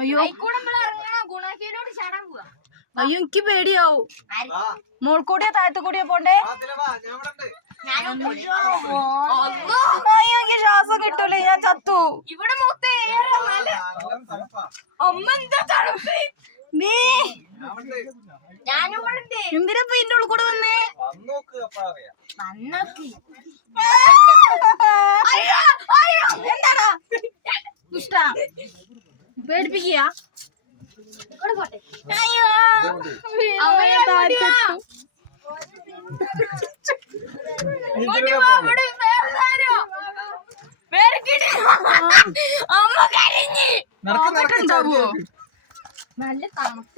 അയ്യോ അയ്യോ എനിക്ക് പേടിയാവും. മോൾക്കൂടിയോ താഴത്തു കൂടിയോ പോണ്ടേ? അയ്യോ എനിക്ക് ശ്വാസം കിട്ടൂലേ, ഞാൻ ചത്തു. ഇവിടെ എന്തിനാ ഇതിന്റെ ഉള്ളിൽ കൂടെ വന്നേ? എന്താടാ ദുഷ്ട പേടിപ്പിക്കുക? അയ്യോ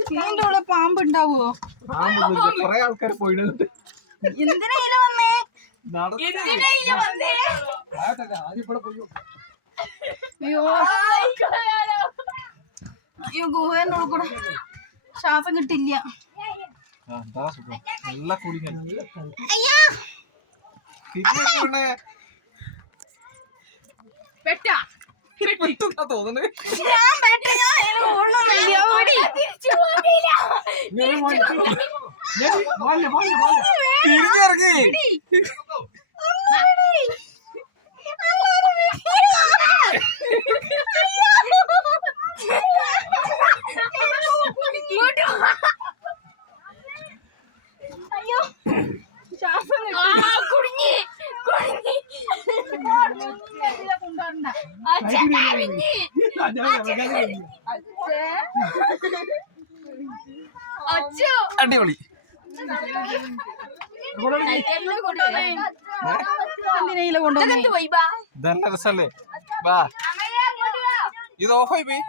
ഇതിന്റെ ഉള്ളിൽ പാമ്പ് ഉണ്ടാവോ? ആൾക്കാർ പോയിട്ട് എന്തിനാ വന്നേ? അയ്യോ അയ്യോ ഗുഹേന്റെ ഉള്ളിൽ കൂടെ ശ്വാസം കിട്ടില്ല. നല്ല കൂടിങ്ങ തോന്നുന്നു. അയ്യോ ശ്വാസം കുടുങ്ങി അടിപൊളി. നല്ല രസല്ലേ? വാ ഇത് ഓഫായി പോയി.